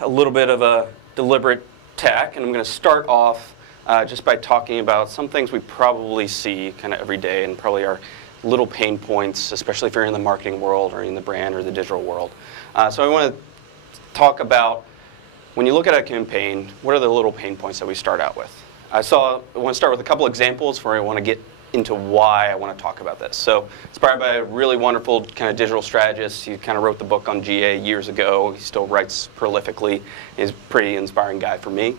a little bit of a deliberate tack, and I'm going to start off just by talking about some things we probably see kind of every day and probably are little pain points, especially if you're in the marketing world or in the brand or the digital world. So I want to talk about, when you look at a campaign, what are the little pain points that we start out with? I want to start with a couple examples where I want to get into why I want to talk about this. So inspired by a really wonderful kind of digital strategist. He kind of wrote the book on GA years ago. He still writes prolifically. He's a pretty inspiring guy for me.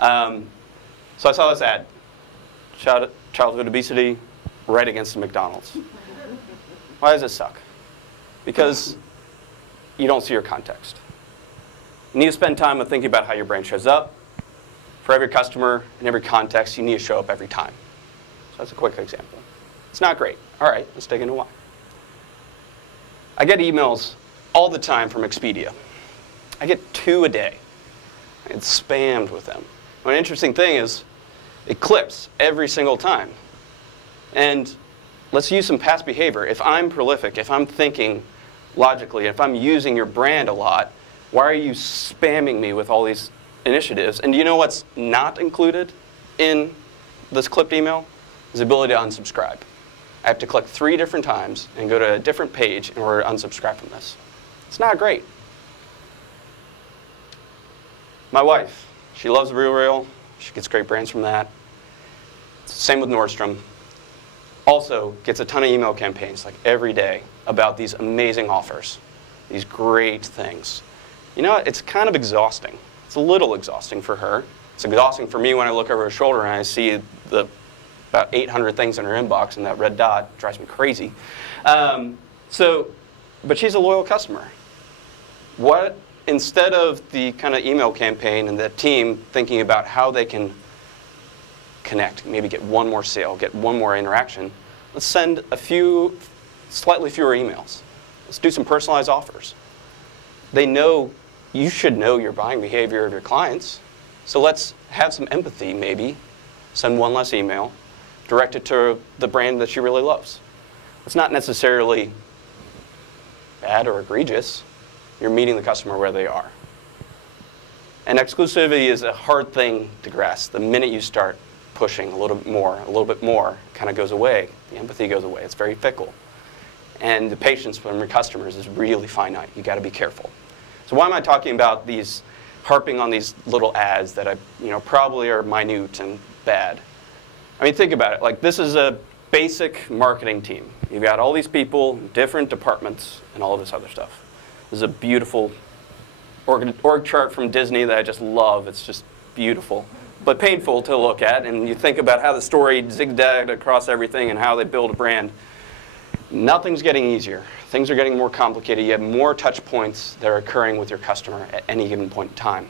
So I saw this ad, childhood obesity, right against the McDonald's. Why does this suck? Because you don't see your context. You need to spend time on thinking about how your brand shows up. For every customer and every context, you need to show up every time. So that's a quick example. It's not great. All right, let's dig into why. I get emails all the time from Expedia. I get 2 a day. It's spammed with them. One interesting thing is it clips every single time. And let's use some past behavior. If I'm prolific, if I'm thinking logically, if I'm using your brand a lot, why are you spamming me with all these initiatives? And do you know what's not included in this clipped email? Is the ability to unsubscribe. I have to click 3 different times and go to a different page in order to unsubscribe from this. It's not great. My wife, she loves The RealReal. She gets great brands from that. Same with Nordstrom. Also gets a ton of email campaigns like every day about these amazing offers, these great things. You know, it's kind of exhausting. It's a little exhausting for her. It's exhausting for me when I look over her shoulder and I see the about 800 things in her inbox, and that red dot drives me crazy. But she's a loyal customer. What, instead of the kind of email campaign and the team thinking about how they can connect, maybe get one more sale, get one more interaction, let's send slightly fewer emails. Let's do some personalized offers. They know, you should know your buying behavior of your clients, so let's have some empathy maybe, send one less email, direct it to the brand that she really loves. It's not necessarily bad or egregious. You're meeting the customer where they are. And exclusivity is a hard thing to grasp. The minute you start pushing a little bit more, kind of goes away. The empathy goes away. It's very fickle. And the patience from your customers is really finite. You got to be careful. So why am I talking about these, harping on these little ads that probably are minute and bad? I mean, think about it. Like, this is a basic marketing team. You've got all these people, different departments, and all of this other stuff. This is a beautiful org chart from Disney that I just love. It's just beautiful, but painful to look at. And you think about how the story zigzagged across everything and how they build a brand. Nothing's getting easier. Things are getting more complicated. You have more touch points that are occurring with your customer at any given point in time.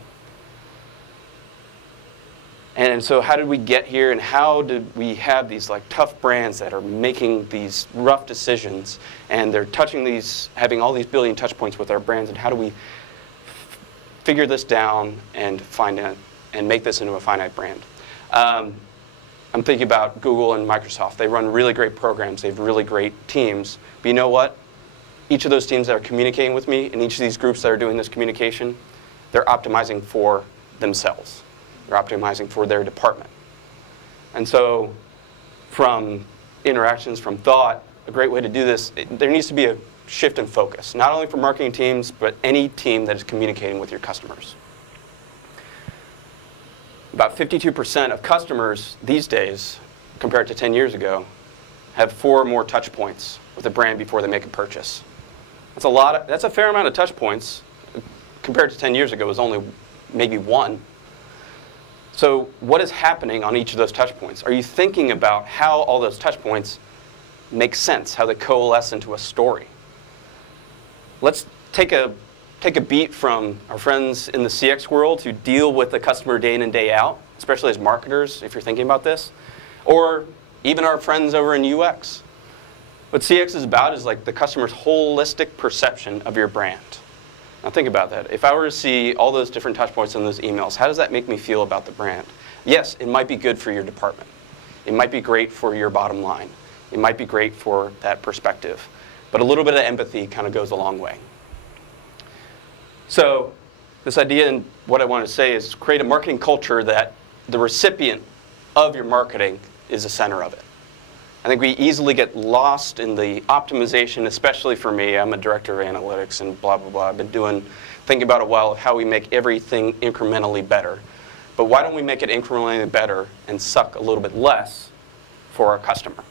And so how did we get here, and how did we have these tough brands that are making these rough decisions, and they're having all these billion touch points with our brands, and how do we figure this down and make this into a finite brand? I'm thinking about Google and Microsoft. They run really great programs. They have really great teams. But you know what? Each of those teams that are communicating with me, and each of these groups that are doing this communication, they're optimizing for themselves. They're optimizing for their department. And so from interactions, from thought, a great way to do this, there needs to be a shift in focus, not only for marketing teams, but any team that is communicating with your customers. About 52% of customers these days, compared to 10 years ago, have 4 or more touch points with a brand before they make a purchase. That's a fair amount of touch points. Compared to 10 years ago, it was only maybe 1. So what is happening on each of those touch points? Are you thinking about how all those touch points make sense, how they coalesce into a story? Let's take a beat from our friends in the CX world who deal with the customer day in and day out, especially as marketers, if you're thinking about this, or even our friends over in UX. What CX is about is the customer's holistic perception of your brand. Now think about that. If I were to see all those different touch points in those emails, how does that make me feel about the brand? Yes, it might be good for your department. It might be great for your bottom line. It might be great for that perspective. But a little bit of empathy kind of goes a long way. So this idea, and what I want to say is create a marketing culture that the recipient of your marketing is the center of it. I think we easily get lost in the optimization, especially for me. I'm a director of analytics and blah, blah, blah. I've been thinking about a while of how we make everything incrementally better. But why don't we make it incrementally better and suck a little bit less for our customer?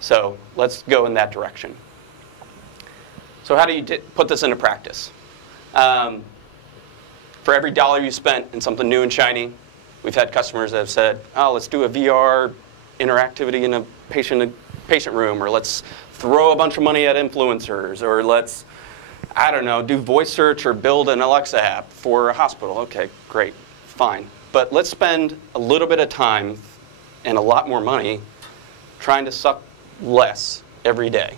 So let's go in that direction. So how do you put this into practice? For every dollar you spent in something new and shiny, we've had customers that have said, oh, let's do a VR interactivity in a patient room, or let's throw a bunch of money at influencers, or let's, I don't know, do voice search or build an Alexa app for a hospital. Okay, great, fine. But let's spend a little bit of time and a lot more money trying to suck less every day.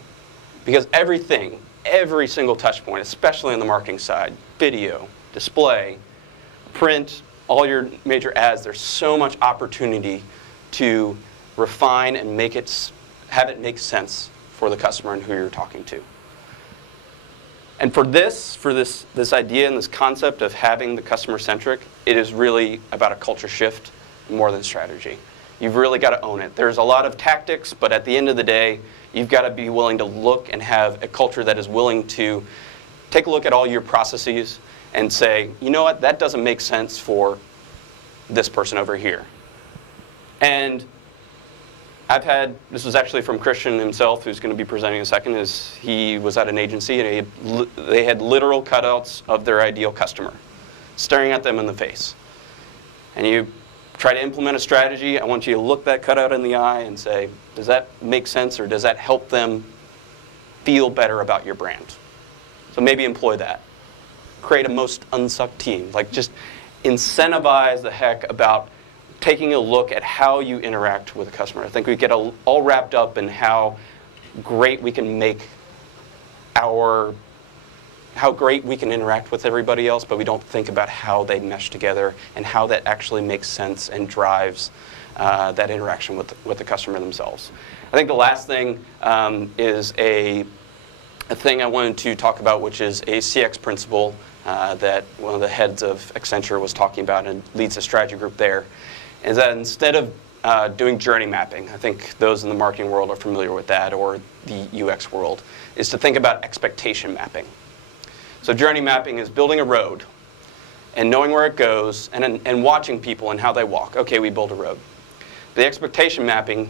Because everything, every single touch point, especially on the marketing side, video, display, print, all your major ads, there's so much opportunity to refine and have it make sense for the customer and who you're talking to. And for this idea and this concept of having the customer-centric, it is really about a culture shift more than strategy. You've really got to own it. There's a lot of tactics, but at the end of the day, you've got to be willing to look and have a culture that is willing to take a look at all your processes and say, you know what, that doesn't make sense for this person over here. And this was actually from Christian himself, who's going to be presenting in a second, is he was at an agency and they had literal cutouts of their ideal customer, staring at them in the face. And you try to implement a strategy, I want you to look that cutout in the eye and say, does that make sense, or does that help them feel better about your brand? So maybe employ that. Create a most unsucked team. Like, just incentivize the heck about taking a look at how you interact with a customer. I think we get all wrapped up in how great we can make how great we can interact with everybody else, but we don't think about how they mesh together and how that actually makes sense and drives that interaction with the customer themselves. I think the last thing is a thing I wanted to talk about, which is a CX principle that one of the heads of Accenture was talking about and leads a strategy group there, is that instead of doing journey mapping, I think those in the marketing world are familiar with that, or the UX world, is to think about expectation mapping. So journey mapping is building a road and knowing where it goes and watching people and how they walk. Okay, we build a road. The expectation mapping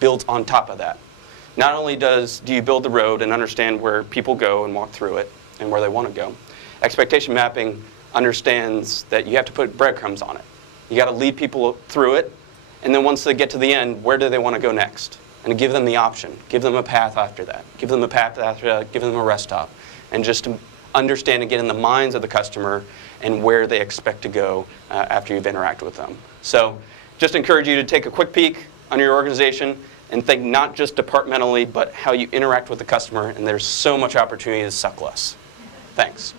builds on top of that. Not only do you build the road and understand where people go and walk through it and where they want to go, expectation mapping understands that you have to put breadcrumbs on it. You got to lead people through it, and then once they get to the end, where do they want to go next? And give them the option. Give them a path after that. Give them a path after that. Give them a rest stop. And just to understand and get in the minds of the customer and where they expect to go after you've interacted with them. So just encourage you to take a quick peek on your organization and think not just departmentally, but how you interact with the customer, and there's so much opportunity to suck less. Thanks.